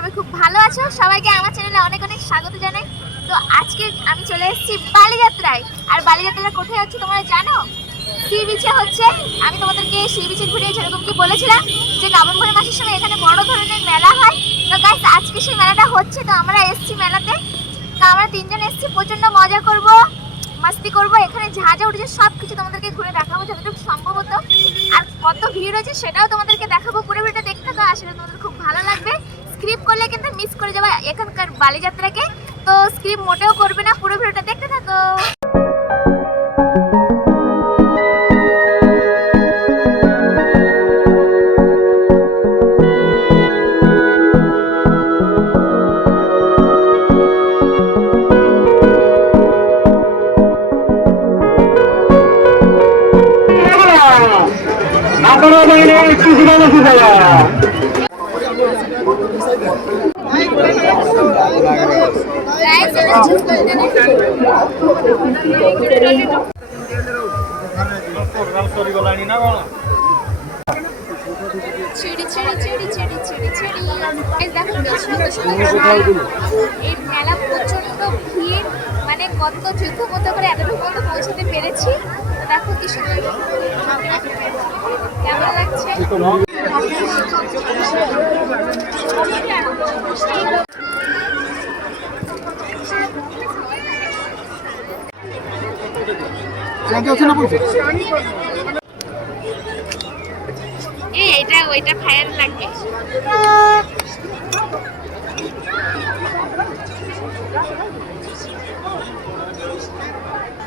সবাই খুব ভালো আছো। সবাইকে আমার চ্যানেলে অনেক অনেক স্বাগত জানাই। তো আজকে আমি চলে এসেছি বালিযাত্রায়। আর বালিযাত্রা কোথায় হচ্ছে তোমরা জানো? সি বিচে হচ্ছে। আমি তোমাদেরকে সি বিচে ঘুরিয়ে যেরকম কি বলেছিলাম যে নভেম্বর মাসের সময় এখানে বড় ধরনের মেলা হয়। তো গাইস আজকে সেই মেলাটা হচ্ছে, তো আমরা এসেছি মেলাতে। তো আমরা তিনজন এসেছি, প্রচন্ড মজা করব, মাস্তি করব, এখানে যা যা উঠেছে সব কিছু তোমাদেরকে ঘুরে দেখাবো যতটুকু সম্ভবত। আর কত ভিড় হয়েছে সেটাও তোমাদেরকে দেখাবো। পুরো ভিডিওটা দেখতে থাকো, আসলে তোমাদের খুব ভালো লাগবে। স্ক্রিপ্ট করলে কিন্তু মিস করে যাবে এখানকার বালিযাত্রাকে। তো স্ক্রিপ্ট মোটেও করবে না, পুরো ভিডিওটা দেখতে থাকো। এই মেলা প্রচন্ড ভিড়, মানে কত যুদ্ধ মতো করে এতটুকু মতো পৌঁছাতে পেরেছি। দেখো কি সুন্দর, কেমন লাগছে? এইটা ওইটা ফায়ার লাগবে।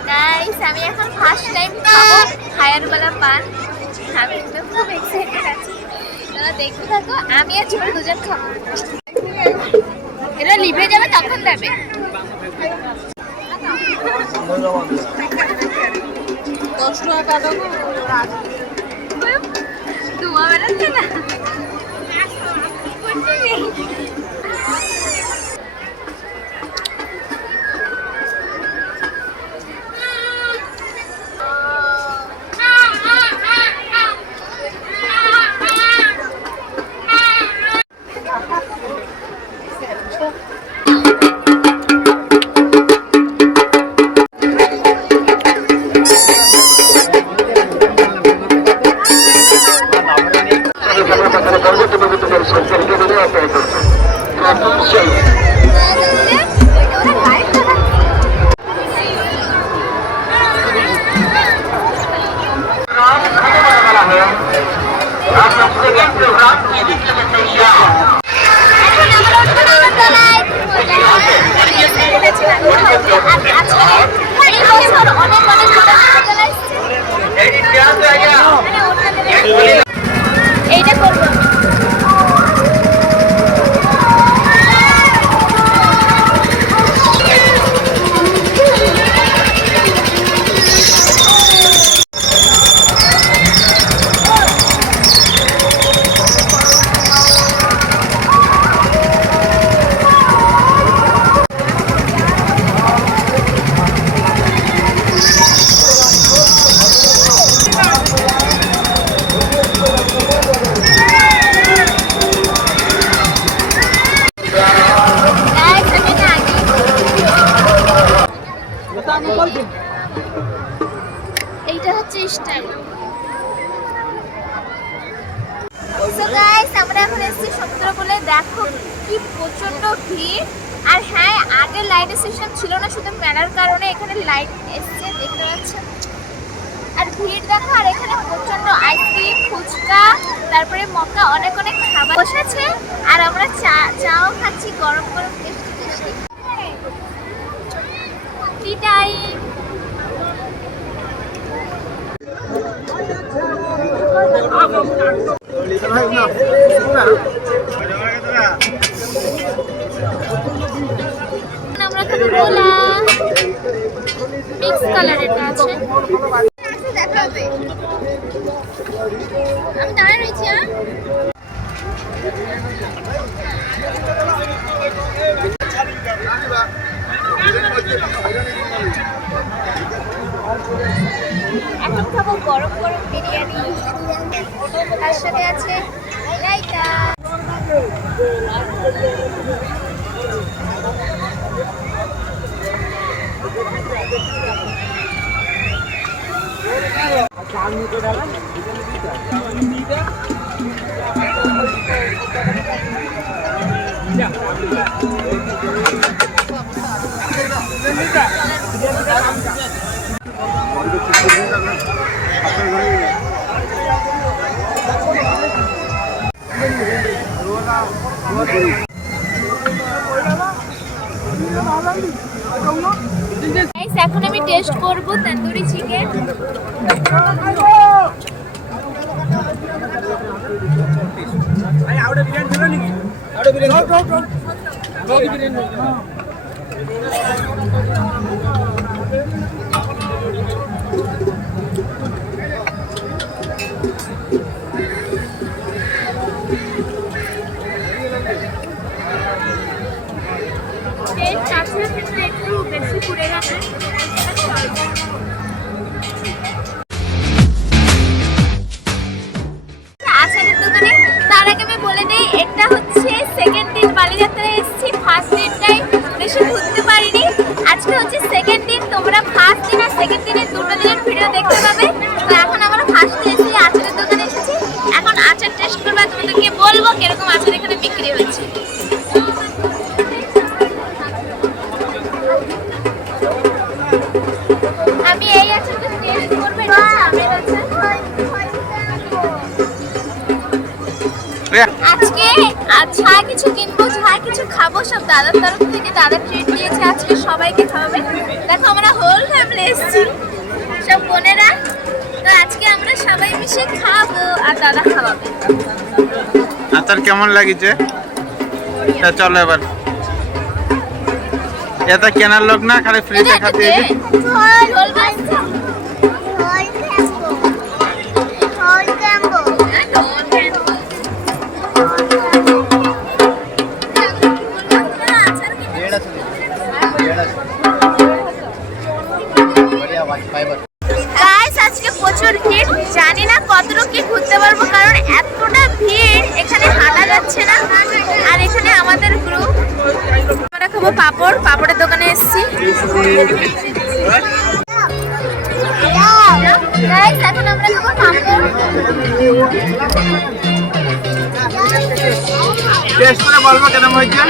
গাইস আমি এখন ফার্স্ট টাইম খাবো ফায়ারওয়ালা পান। আমি তো খুব এক্সাইটেড আছি, তোমরা দেখতে থাকো। আমি আর ছোট দুজন খাবো। এটা লিভে যাবে তখন দেবে। ধোঁয়া বেরোচ্ছে না। এইটা করবো। এইটা হচ্ছে স্টাইল। সো গাইস আমরা এখন এসেছি সমুদ্রকূলে। দেখো কি প্রচন্ড ভিড়। আর হ্যাঁ, আগে লাইটের সিস্টেম ছিল না, শুধু মেলার কারণে এখানে লাইট এসছে, দেখতে পাচ্ছেন। আর ভিড় দেখো। আর এখানে প্রচন্ড আইসক্রিম, ফুচকা, তারপরে মক্কা, অনেক অনেক খাবার বসেছে। আর আমরা চাও খাচ্ছি গরম গরম টেস্টি টেস্টি। Tea time. আমরা খাবো গোলা, মিক্স কালারেরটা আছে। দেখাবে আমি দাঁড়িয়ে রয়েছি। এখন খাবো গরম গরম বিরিয়ানি, তার সাথে আছে রায়তা। এখন আমি টেস্ট করব তন্দুরি চিকেন। একটু বেশি পুড়ে গেছে। আচারের দোকানে তার আগে আমি বলে দিই, এটা হচ্ছে সেকেন্ড দিন বালিযাত্রায় এসেছি। ফার্স্ট দিনটাই বেশি ঘুরতে পারিনি, আজকে হচ্ছে সেকেন্ড দিন। তোমরা ফার্স্ট দিন আর সেকেন্ড দিনের দুটো দিনের ভিডিও দেখতে পাবে। তো এখন আমরা ফার্স্ট দিন এসেছি, আচারের দোকানে এসেছি। এখন আচার টেস্ট করবো, তোমাদেরকে বলবো কিরকম আচার এখানে বিক্রি হচ্ছে। আমি এই আচারটা টেস্ট করব, এটা আমের আচার। আজকে যা কিছু কিনবো, যা কিছু খাবো, সব দাদার তরফ থেকে। দাদা ট্রিট দিয়েছে আজকে, সবাইকে খাওয়াবে। দেখো আমরা হোল ফ্যামিলি এসেছি, সব বোনেরা। তো আজকে আমরা সবাই মিশে খাবো আর দাদা খাওয়াবে। আচার কেমন লাগিছে? চলো এবার, এটা কেনার লোক না, খালি ফ্রিতে খাতে। আজকে প্রচুর ভিড়, জানি না কতটুকু কি ঘুরতে পারবো, কারণ এতটা ভিড় এখানে হাঁটা যাচ্ছে না। আর এখানে আমাদের গ্রুপ, আমরা খাবো পাপড়। পাপড়ের দোকানে এসেছি। এখন আমরা খাবো পাপড়। টেস্ট করে বলবো কেমন হয়েছে।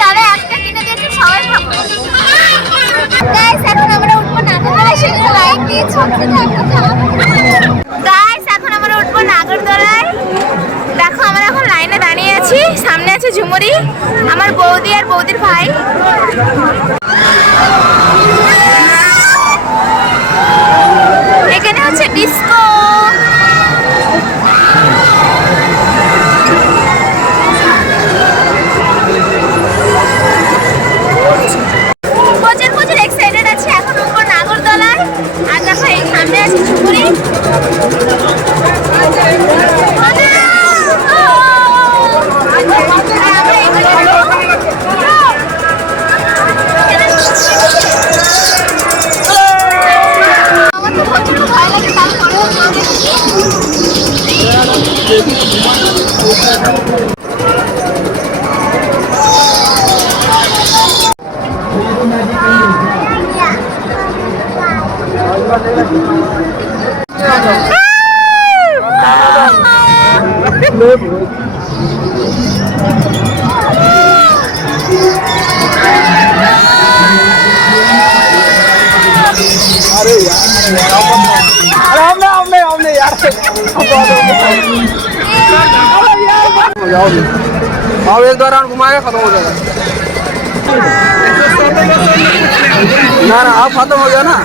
দাদা একটা কিনে দিয়েছে, সবাই খাবো। গাইস এখন আমরা উঠবো নাগরদোলায়, সেখানে লাইট দিয়েছে। গাইস এখন আমরা উঠবো নাগরদোলায়। দেখো আমরা এখন লাইনে দাঁড়িয়ে আছি, সামনে আছে ঝুমুরি, আমার বৌদি আর বৌদির ভাই। এখানে হচ্ছে ডিস্কো। প্রচুর এক্সাইটেড আছে। এখন উপর নাগরদোলায়, আর দেখো এই সামনে আছে ঝুমুরি। हमने यार अब एक बार घुमाएगा खत्म हो जाएगा ना ना अब खत्म हो गया ना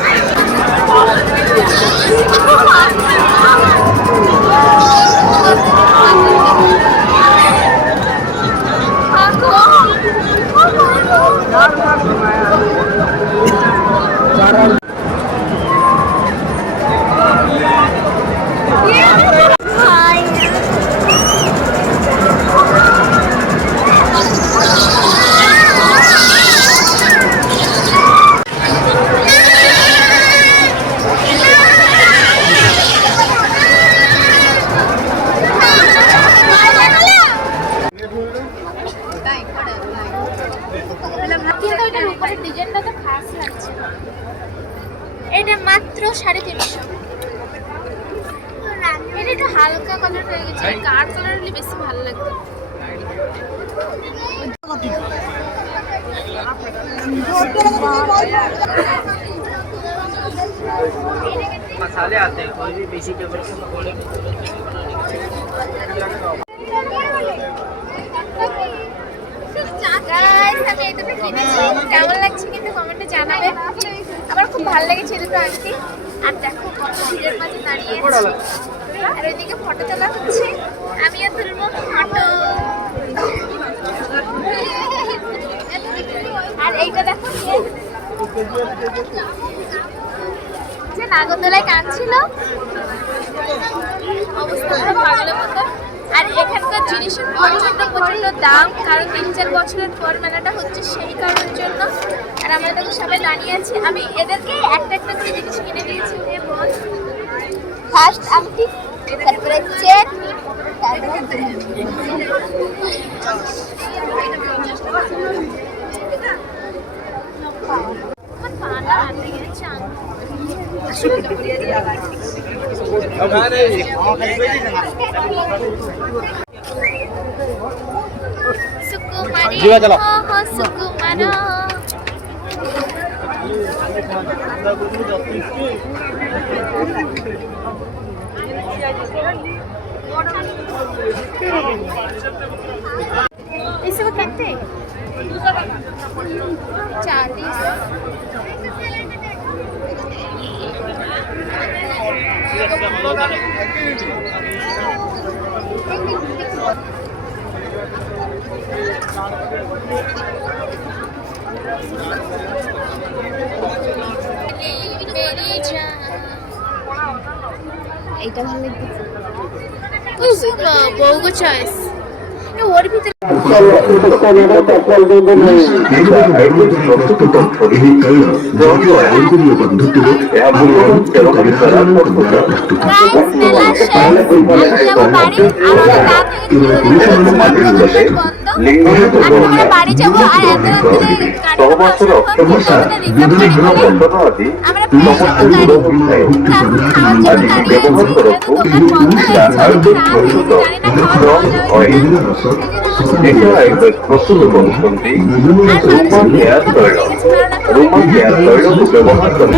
কার কালার হলে বেশি ভালো লাগতো। मसाले आते हैं कोई भी बेसिक टेबल के पकौड़े में আমি এই দুটো কিনেছি, কেমন লাগছে কিন্তু কমেন্টে জানাবে। আমার খুব ভালো লেগেছে এই দুটো আনতে। আর দেখো কত ভিড়ের মাঝে দাঁড়িয়ে আছি, আর ওইদিকে ফটো তোলা হচ্ছে, আমিও তুলবো ফটো। আর এইটা দেখো যে নাগরদোলায় কাঁদছিল, অবস্থা পুরো পাগলের মতো। আর এখানকার জিনিসের প্রচন্ড দাম, কারণ 3-4 বছরের পর মেলাটা হচ্ছে সেই কারণের জন্য। আর আমরা দেখো সবাই দাঁড়িয়ে আছি, আমি এদেরকে একটা একটা করে জিনিস কিনে দিয়েছি। ফার্স্ট আংটি, তারপরে চেন, সুকুমারী হো সুকুমার। इसको कितने 40। এইটা ভালো লাগছে, বউগো চয়েস। ওর ভিতরে বাড়ি যাবো আর এত প্রস্তুত অনুষ্ঠানটি রোমান হেয়ার তৈল ব্যবহার করে।